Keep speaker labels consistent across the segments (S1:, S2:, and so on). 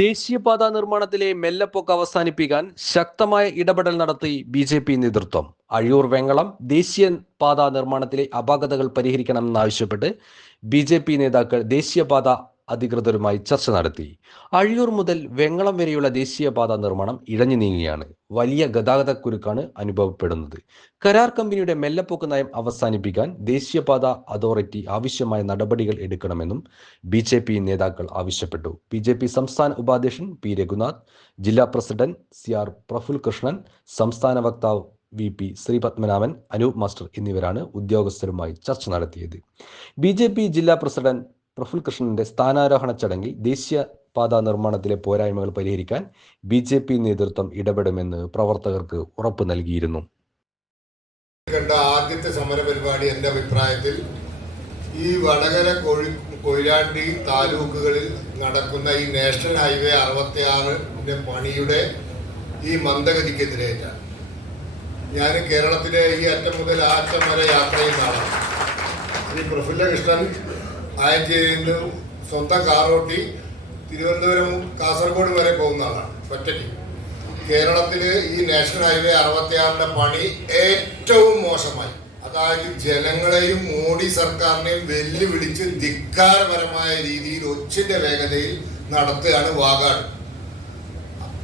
S1: ദേശീയപാത നിർമ്മാണത്തിലെ മെല്ലപ്പൊക്ക് അവസാനിപ്പിക്കാൻ ശക്തമായ ഇടപെടൽ നടത്തി ബി ജെ പി നേതൃത്വം. അഴിയൂർ വെങ്ങളം ദേശീയ പാതാ നിർമ്മാണത്തിലെ അപാകതകൾ പരിഹരിക്കണമെന്നാവശ്യപ്പെട്ട് ബി ജെ പി നേതാക്കൾ ദേശീയപാത അധികൃതരുമായി ചർച്ച നടത്തി. അഴിയൂർ മുതൽ വെങ്ങളം വരെയുള്ള ദേശീയപാത നിർമ്മാണം ഇഴഞ്ഞു നീങ്ങുകയാണ്. വലിയ ഗതാഗത കുരുക്കാണ് അനുഭവപ്പെടുന്നത്. കരാർ കമ്പനിയുടെ മെല്ലപ്പോക്ക് നയം അവസാനിപ്പിക്കാൻ ദേശീയപാത അതോറിറ്റി ആവശ്യമായ നടപടികൾ എടുക്കണമെന്നും ബി ജെ പി നേതാക്കൾ ആവശ്യപ്പെട്ടു. ബി ജെ പി സംസ്ഥാന ഉപാധ്യക്ഷൻ പി രഘുനാഥ് ജില്ലാ president C R Praful Krishnan സംസ്ഥാന വക്താവ് V P Sreepadmanabhan Anoop master എന്നിവരാണ് ഉദ്യോഗസ്ഥരുമായി ചർച്ച നടത്തിയത്. ബി ജില്ലാ പ്രസിഡന്റ് പ്രഫുൽ കൃഷ്ണന്റെ സ്ഥാനാരോഹണ ചടങ്ങിൽ ദേശീയപാത നിർമ്മാണത്തിലെ പോരായ്മകൾ പരിഹരിക്കാൻ ബി ജെ പി നേതൃത്വം ഇടപെടുമെന്ന് പ്രവർത്തകർക്ക് ഉറപ്പ് നൽകിയിരുന്നു.
S2: കണ്ട ആദ്യത്തെ സമര പരിപാടി എന്റെ അഭിപ്രായത്തിൽ ഈ വടകര കോഴി കൊയിലാണ്ടി താലൂക്കുകളിൽ നടക്കുന്ന ഈ നാഷണൽ ഹൈവേ അറുപത്തി ആറിന്റെ പണിയുടെ ഈ മന്ദഗതിക്കെതിരേറ്റാണ്. ഞാൻ കേരളത്തിലെ ഈ അറ്റം മുതൽ ആ അറ്റം വരെ യാത്ര നടന്നു. ശ്രീ പ്രഫുല്ല കൃഷ്ണൻ ആയഞ്ചേരിയിൽ സ്വന്തം കാറോട്ടി തിരുവനന്തപുരം കാസർഗോഡ് വരെ പോകുന്ന ആളാണ് ഒറ്റയ്ക്ക്. കേരളത്തിൽ ഈ നാഷണൽ ഹൈവേ അറുപത്തിയാറിന്റെ പണി ഏറ്റവും മോശമായി. അതായത് ജനങ്ങളെയും മോഡി സർക്കാരിനെയും വെല്ലുവിളിച്ച് ധിക്കാരപരമായ രീതിയിൽ ഒച്ചിന്റെ വേഗതയിൽ നടത്തുകയാണ് വാഗാട്.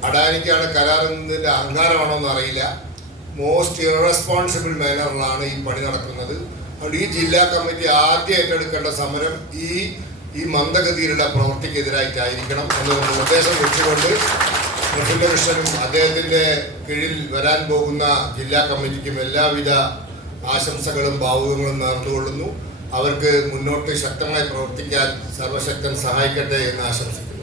S2: അഡാനിക്കാണ് കരാറിന്റെ അഹങ്കാരമാണോ എന്ന് അറിയില്ല. മോസ്റ്റ് ഇറസ്പോൺസിബിൾ മാനറിലാണ് ഈ പണി നടക്കുന്നത്. അതുകൊണ്ട് ഈ ജില്ലാ കമ്മിറ്റി ആദ്യം ഏറ്റെടുക്കേണ്ട സമരം ഈ ഈ മന്ദഗതിയിലുള്ള പ്രവൃത്തിക്കെതിരായിട്ടായിരിക്കണം എന്നൊരു നിർദ്ദേശം വെച്ചുകൊണ്ട് പ്രഫുല്ല അദ്ദേഹത്തിന്റെ കീഴിൽ വരാൻ പോകുന്ന ജില്ലാ കമ്മിറ്റിക്കും എല്ലാവിധ ആശംസകളും ഭാവുകങ്ങളും നേർന്നുകൊള്ളുന്നു. അവർക്ക് മുന്നോട്ട് ശക്തമായി പ്രവർത്തിക്കാൻ സർവശക്തൻ സഹായിക്കട്ടെ എന്ന് ആശംസിക്കുന്നു.